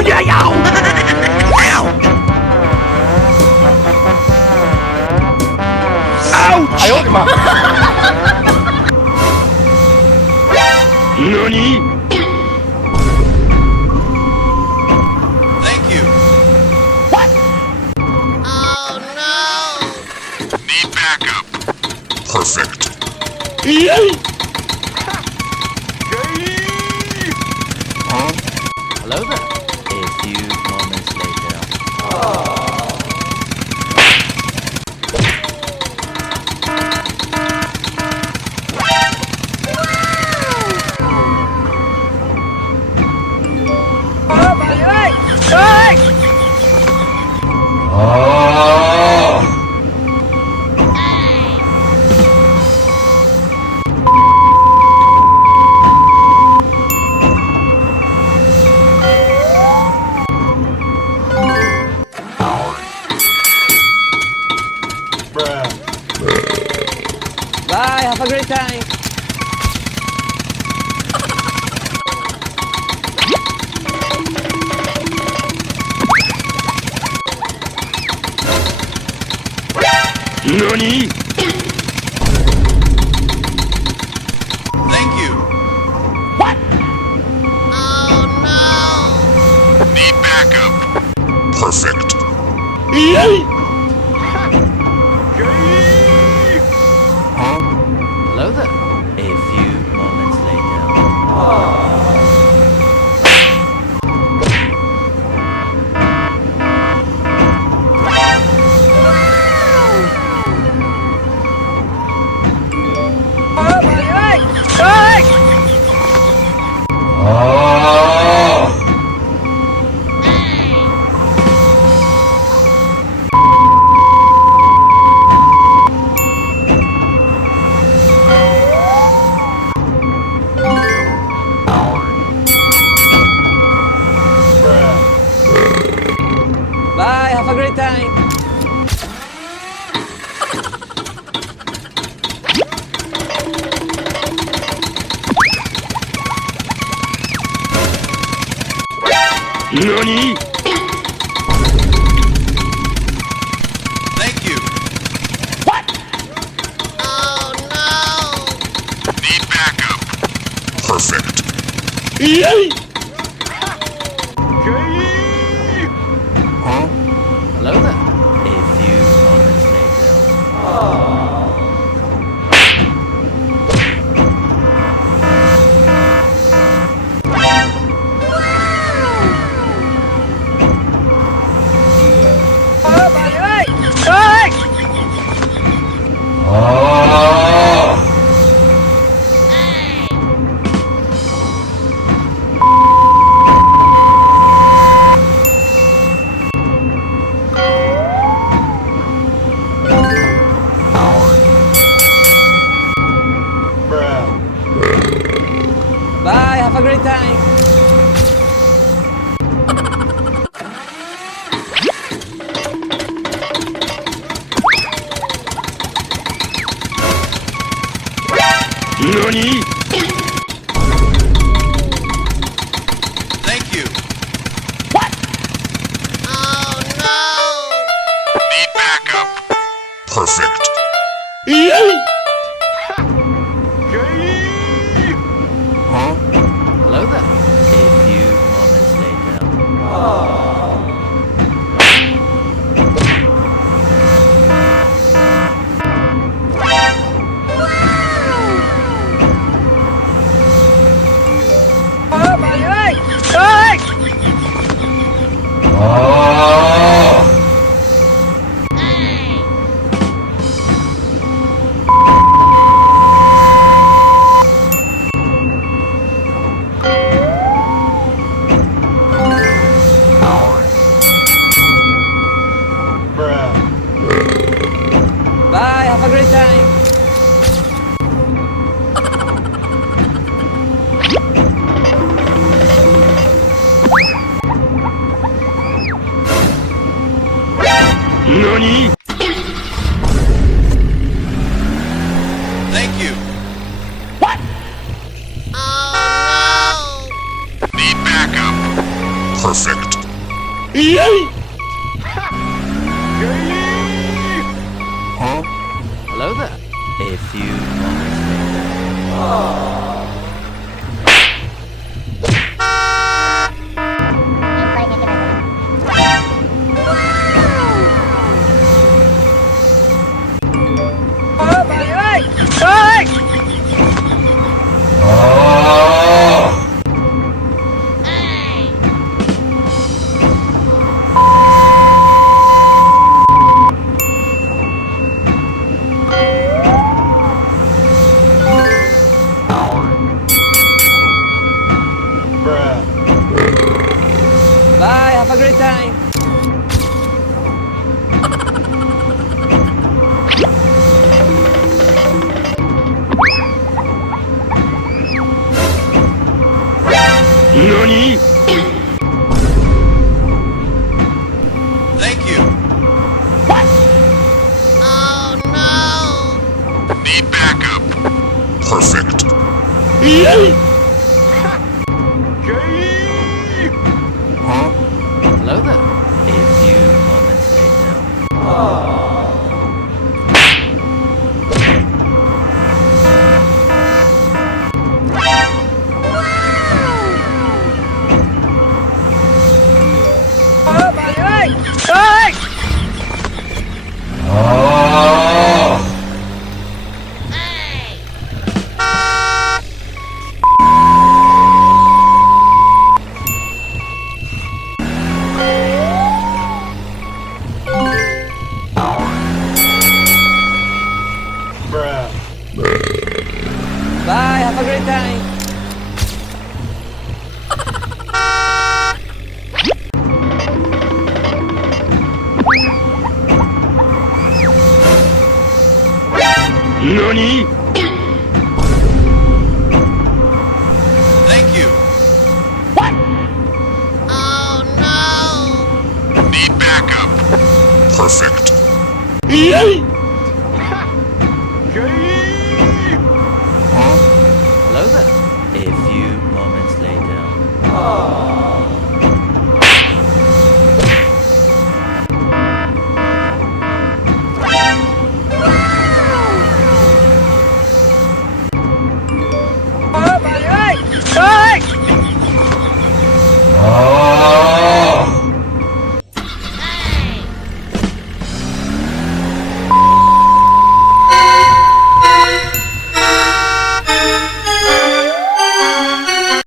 Oh yeah, yow! Ouch! Ouch! 哎呦我的妈！ NANI? Thank you. Need backup. Perfect. Yay! Hello there. A few moments later. Bye, have a great time. NANI? Thank you. Need backup. Perfect. Yay! Hello there. A few moments later. Bye, have a great time. NANI? Thank you. Need backup. Perfect. Yay! Hello there. A few moments later. Bye, have a great time. NANI? Thank you. Need backup. Perfect. Yay! Hello there. A few moments later. Bye, have a great time. NANI? Thank you. Need backup. Perfect. A few moments later. Bye, have a great time. NANI?! Thank you. Need backup. Perfect. Yay! Hello there. A few moments later. Bye, have a great time. NANI?! Thank you. Need backup. Perfect. Yay!